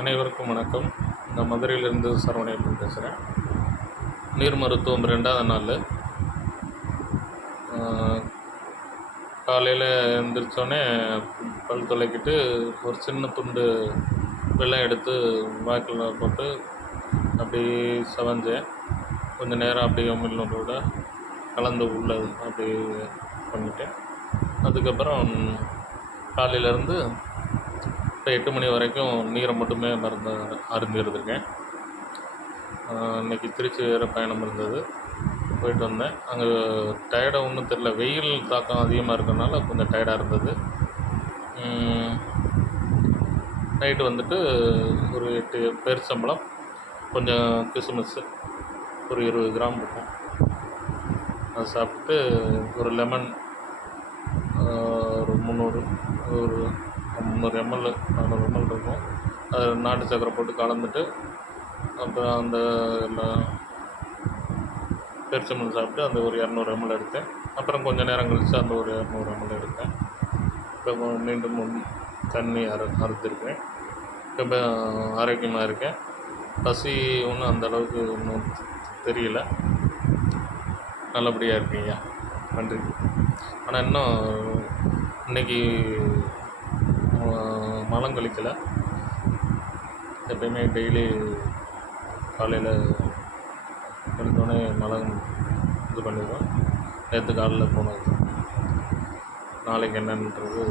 அனைவருக்கும் வணக்கம். நான் மதுரையிலேருந்து சரவணையப்பன் பேசுகிறேன் நீர் மருத்துவம் ரெண்டாவது நாள். காலையில் எழுந்திரிச்சோடனே பல் துளைக்கிட்டு ஒரு சின்ன துண்டு வெள்ளம் எடுத்து வாய்க்குள்ள போட்டு அப்படியே சவஞ்சேன். கொஞ்சம் நேரம் அப்படியே உமிழ்நீரோட கலந்து உள்ள அப்படியே பண்ணிட்டேன். அதுக்கப்புறம் காலையிலேருந்து இப்போ எட்டு மணி வரைக்கும் நீரை மட்டுமே மருந்து அருந்திட்டு இருக்கேன் இன்றைக்கி திருச்சி வேறு பயணம் இருந்தது. போயிட்டு வந்தேன். அங்கே டயர்டாக ஒன்றும் தெரில வெயில் தாக்கம் அதிகமாக இருக்கிறனால கொஞ்சம் டயர்டாக இருந்தது. நைட்டு வந்துட்டு ஒரு எட்டு பேரிச்சம்பழம் கொஞ்சம் கிறிஸ்மஸ்ஸு ஒரு இருபது கிராம் இருக்கும். அதை சாப்பிட்டு ஒரு லெமன் ஒரு முந்நூறு ஒரு முந்நூறு எம்எல் நானூறு எம்எல் இருக்கும். அது நாட்டு சக்கரை போட்டு கலந்துட்டு அப்புறம் அந்த எல்லாம் பேரிச்சம்பழம் சாப்பிட்டு அந்த ஒரு இரநூறு எம்எல் எடுத்தேன். அப்புறம் கொஞ்சம் நேரம் கழித்து அந்த ஒரு இரநூறு எம்எல் எடுத்தேன். இப்போ மீண்டும் தண்ணி அறு அறுத்துருக்கேன் இப்போ ஆரோக்கியமாக இருக்கேன். பசி ஒன்றும் அந்த அளவுக்கு ஒன்றும் தெரியல. நல்லபடியாக இருக்கீங்க. நன்றி. ஆனால் இன்னும் இன்றைக்கி மலம் கழிக்கலை. எப்பயுமே டெய்லி காலையில் எடுத்தோடனே மலம் இது பண்ணிடுவோம். நேற்று காலையில் போனது. நாளைக்கு என்னன்றது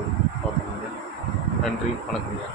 பார்ப்போம் நன்றி வணக்கம்யா